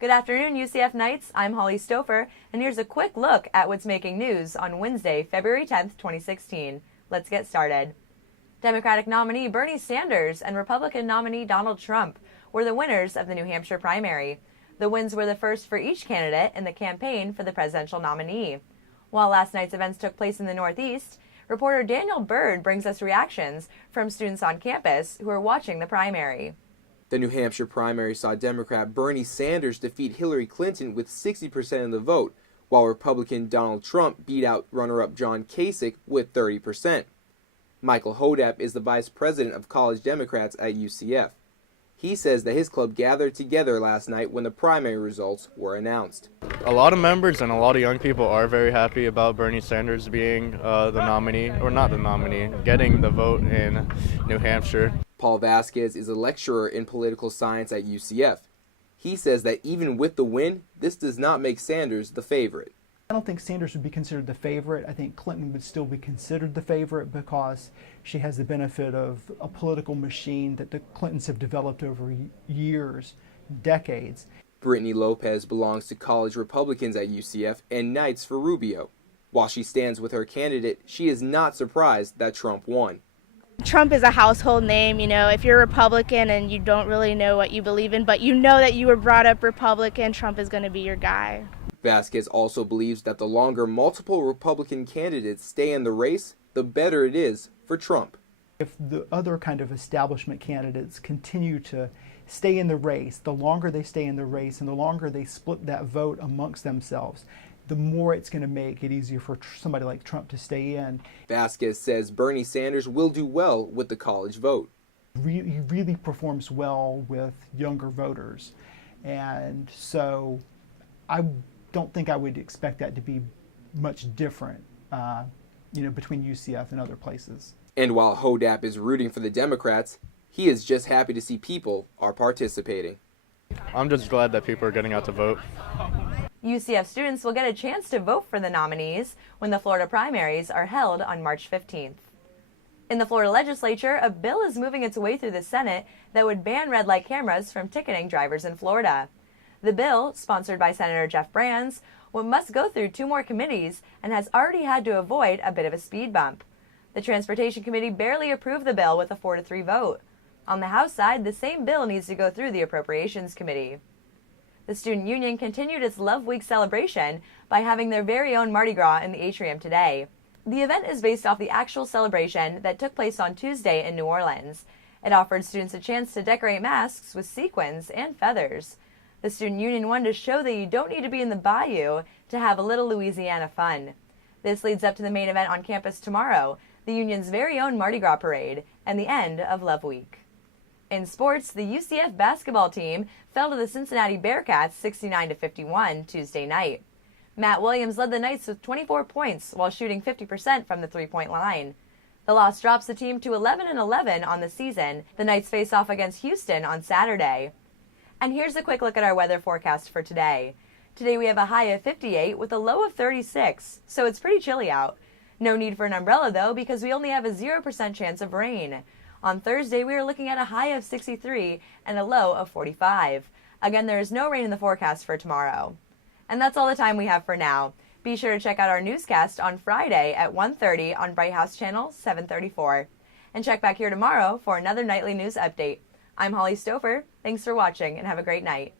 Good afternoon, UCF Knights. I'm Holly Stouffer, and here's a quick look at what's making news on Wednesday, February 10th, 2016. Let's get started. Democratic nominee Bernie Sanders and Republican nominee Donald Trump were the winners of the New Hampshire primary. The wins were the first for each candidate in the campaign for the presidential nominee. While last night's events took place in the Northeast, reporter Daniel Bird brings us reactions from students on campus who are watching the primary. The New Hampshire primary saw Democrat Bernie Sanders defeat Hillary Clinton with 60% of the vote, while Republican Donald Trump beat out runner-up John Kasich with 30%. Michael Hodap is the vice president of college Democrats at UCF. He says that his club gathered together last night when the primary results were announced. A lot of members and a lot of young people are very happy about Bernie Sanders being the nominee, or not the nominee, getting the vote in New Hampshire. Paul Vasquez is a lecturer in political science at UCF. He says that even with the win, this does not make Sanders the favorite. I don't think Sanders would be considered the favorite. I think Clinton would still be considered the favorite because she has the benefit of a political machine that the Clintons have developed over years, decades. Brittany Lopez belongs to college Republicans at UCF and Knights for Rubio. While she stands with her candidate, she is not surprised that Trump won. Trump is a household name, if you're a Republican and you don't really know what you believe in, but you know that you were brought up Republican, Trump is going to be your guy. Vasquez also believes that the longer multiple Republican candidates stay in the race, the better it is for Trump. If the other kind of establishment candidates continue to stay in the race, the longer they stay in the race and the longer they split that vote amongst themselves, the more it's going to make it easier for somebody like Trump to stay in. Vasquez says Bernie Sanders will do well with the college vote. He really performs well with younger voters. And so I don't think I would expect that to be much different, between UCF and other places. And while Hodap is rooting for the Democrats, he is just happy to see people are participating. I'm just glad that people are getting out to vote. UCF students will get a chance to vote for the nominees when the Florida primaries are held on March 15th. In the Florida legislature, a bill is moving its way through the Senate that would ban red light cameras from ticketing drivers in Florida. The bill, sponsored by Senator Jeff Brands, must go through 2 more committees and has already had to avoid a bit of a speed bump. The Transportation Committee barely approved the bill with a 4-3 vote. On the House side, the same bill needs to go through the Appropriations Committee. The Student Union continued its Love Week celebration by having their very own Mardi Gras in the atrium today. The event is based off the actual celebration that took place on Tuesday in New Orleans. It offered students a chance to decorate masks with sequins and feathers. The Student Union wanted to show that you don't need to be in the bayou to have a little Louisiana fun. This leads up to the main event on campus tomorrow, the Union's very own Mardi Gras parade, and the end of Love Week. In sports, the UCF basketball team fell to the Cincinnati Bearcats 69-51 Tuesday night. Matt Williams led the Knights with 24 points while shooting 50% from the three-point line. The loss drops the team to 11-11 on the season. The Knights face off against Houston on Saturday. And here's a quick look at our weather forecast for today. Today we have a high of 58 with a low of 36, so it's pretty chilly out. No need for an umbrella though, because we only have a 0% chance of rain. On Thursday, we are looking at a high of 63 and a low of 45. Again, there is no rain in the forecast for tomorrow. And that's all the time we have for now. Be sure to check out our newscast on Friday at 1:30 on Bright House Channel 734. And check back here tomorrow for another nightly news update. I'm Holly Stouffer. Thanks for watching and have a great night.